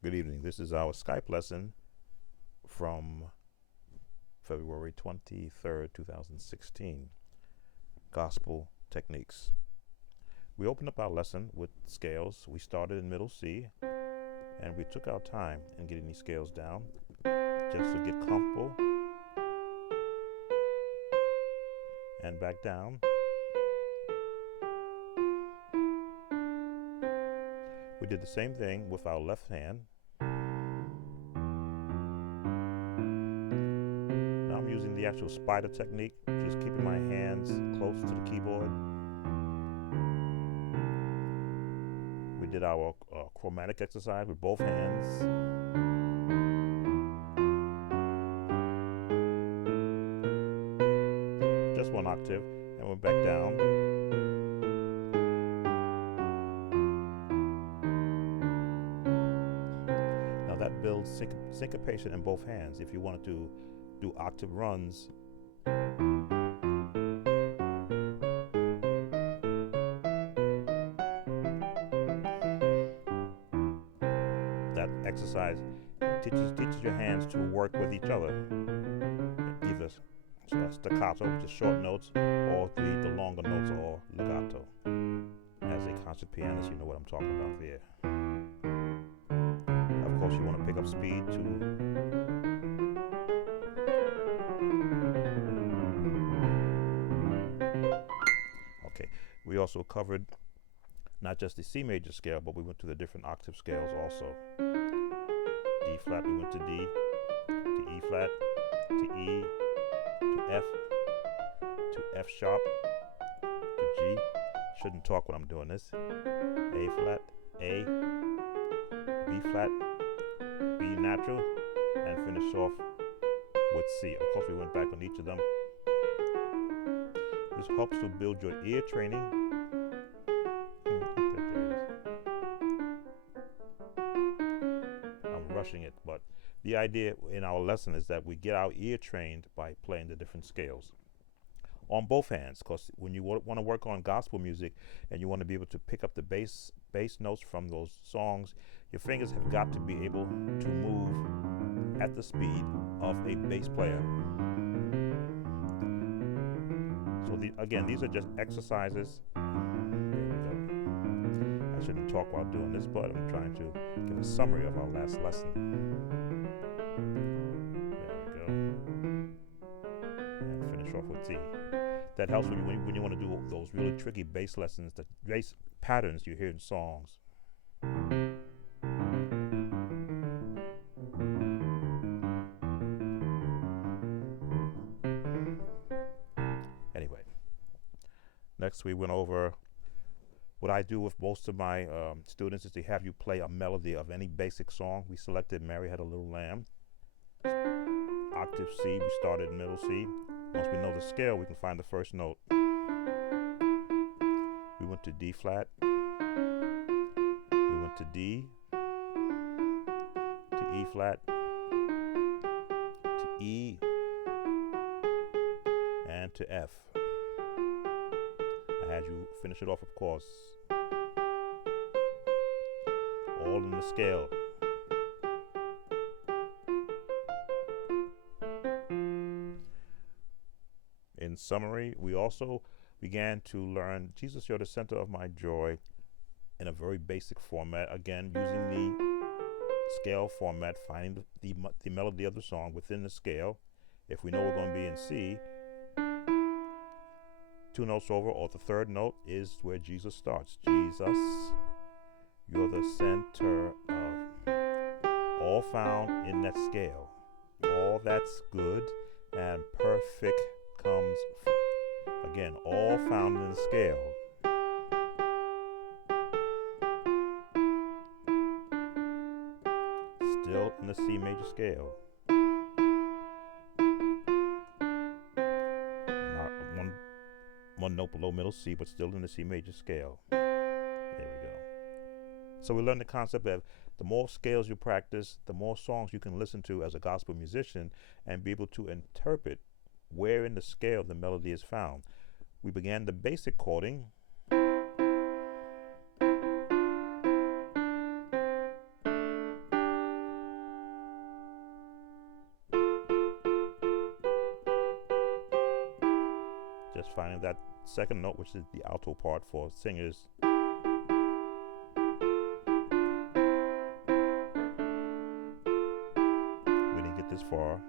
Good evening. This is our Skype lesson from February 23rd, 2016. Gospel Techniques. We opened up our lesson with scales. We started in middle C and we took our time in getting these scales down just to get comfortable and back down. We did the same thing with our left hand. Now I'm using the actual spider technique, just keeping my hands close to the keyboard. We did our chromatic exercise with both hands. Just one octave, and we're back down. That builds syncopation in both hands. If you wanted to do octave runs, that exercise teaches your hands to work with each other, either staccato, which is short notes, or the longer notes, or legato. As a concert pianist, you know what I'm talking about there. Of course, you want to pick up speed too. Okay, we also covered not just the C major scale, but we went to the different octave scales also. D flat, we went to D, to E flat, to E, to F sharp, to G. Shouldn't talk when I'm doing this. A flat, A, B flat, B natural, and finish off with C. Of course, we went back on each of them. This helps to build your ear training. I'm rushing it, but the idea in our lesson is that we get our ear trained by playing the different scales on both hands, because when you want to work on gospel music and you want to be able to pick up the bass notes from those songs, your fingers have got to be able to move at the speed of a bass player. So again, these are just exercises. There we go. I shouldn't talk while doing this, but I'm trying to give a summary of our last lesson. There we go. And finish off with T. That helps when you want to do those really tricky bass lessons, the bass patterns you hear in songs. Anyway, next we went over what I do with most of my students is to have you play a melody of any basic song. We selected Mary Had a Little Lamb. Octave C, we started in middle C. Once we know the scale, we can find the first note. We went to D flat. We went to D, to E flat, to E, and to F. I had you finish it off, of course, all in the scale. In summary, we also began to learn Jesus, You're the Center of My Joy in a very basic format. Again, using the scale format, finding the melody of the song within the scale. If we know we're going to be in C, 2 notes over, or the third note is where Jesus starts. Jesus, you're the center of, all found in that scale. All that's good and perfect comes from, again, all found in the scale. Still in the C major scale. Not one note below middle C, but still in the C major scale. There we go. So we learned the concept that the more scales you practice, the more songs you can listen to as a gospel musician and be able to interpret where in the scale the melody is found. We began the basic chording. Just finding that second note, which is the alto part for singers. We didn't get this far.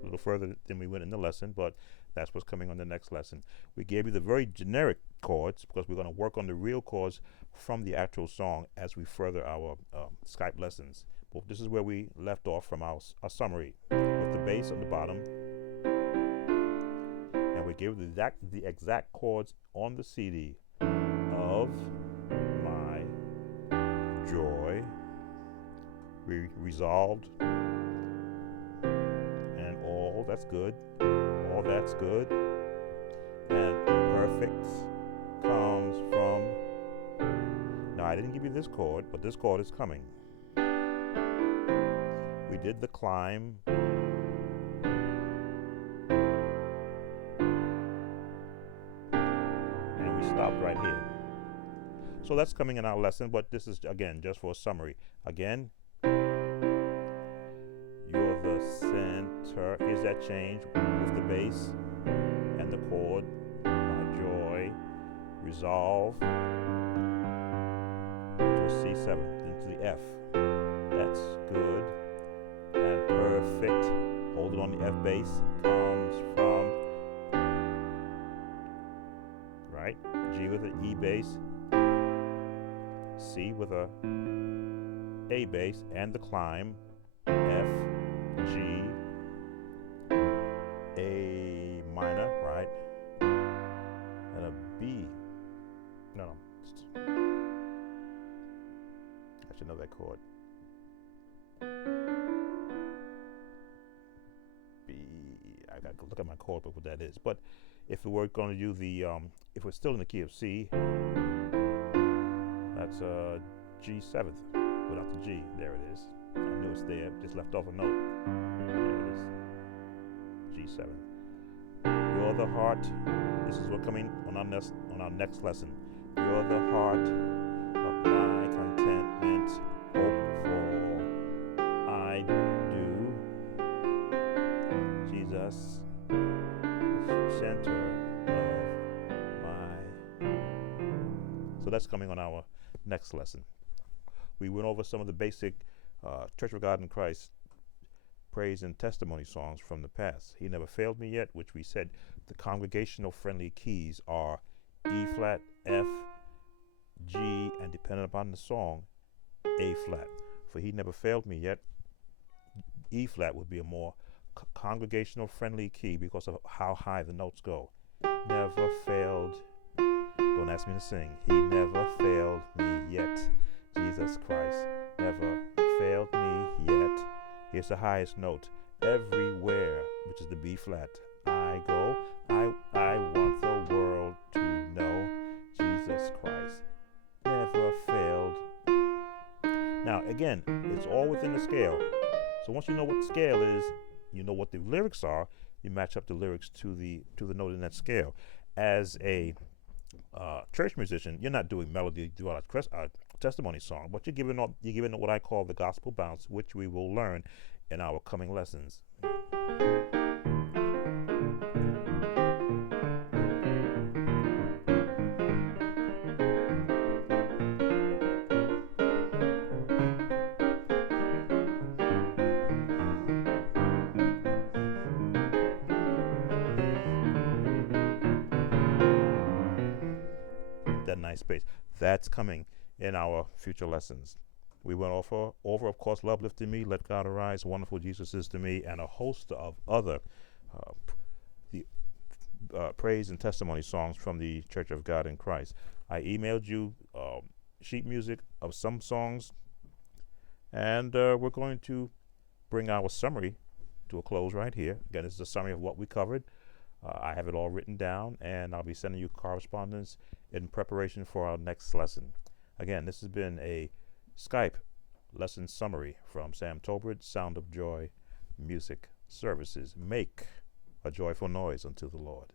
A little further than we went in the lesson, but that's what's coming on the next lesson. We gave you the very generic chords because we're going to work on the real chords from the actual song as we further our Skype lessons. But this is where we left off from our summary, with the bass on the bottom. And we gave the exact chords on the CD of my joy, resolved, and all that's good. All that's good. And perfect comes from. Now, I didn't give you this chord, but this chord is coming. We did the climb. And we stopped right here. So that's coming in our lesson, but this is, again, just for a summary. Again, you're the center. Here's that change with the bass and the chord. My joy, resolve to a C7, then to the F. That's good. And perfect, hold it on the F bass, comes from, right? G with an E bass, C with a A bass, and the climb, F, G, A minor, right? And a B. No. I should know that chord. B. I got to look at my chord book what that is. But if we were going to do the, if we're still in the key of C, that's G7th without the G. There it is. I knew it's there. Just left off a note. There it is. G7. You're the heart. This is what's coming on our next lesson. You're the heart of my contentment, hopeful. I do. Jesus, the center of my. So that's coming on our next lesson. We went over some of the basic Church of God in Christ praise and testimony songs from the past. He Never Failed Me Yet, which we said the congregational friendly keys are E flat, F, G, and depending upon the song, A flat. For He Never Failed Me Yet, E flat would be a more congregational friendly key because of how high the notes go. Never failed. Don't ask me to sing. He never failed me yet. Jesus Christ never failed me yet. Here's the highest note. Everywhere, which is the B flat, I go. I want the world to know Jesus Christ never failed. Now, again, it's all within the scale. So once you know what the scale is, you know what the lyrics are, you match up the lyrics to the note in that scale. As a church musician, you're not doing melody throughout a testimony song, but you're giving what I call the gospel bounce, which we will learn in our coming lessons. That nice bass. That's coming in our future lessons. We went over, of course, Love Lifted Me, Let God Arise, Wonderful Jesus Is to Me, and a host of other praise and testimony songs from the Church of God in Christ. I emailed you sheet music of some songs, and we're going to bring our summary to a close right here. Again, this is a summary of what we covered. I have it all written down, and I'll be sending you correspondence in preparation for our next lesson. Again, this has been a Skype lesson summary from Sam Tolbert, Sound of Joy Music Services. Make a joyful noise unto the Lord.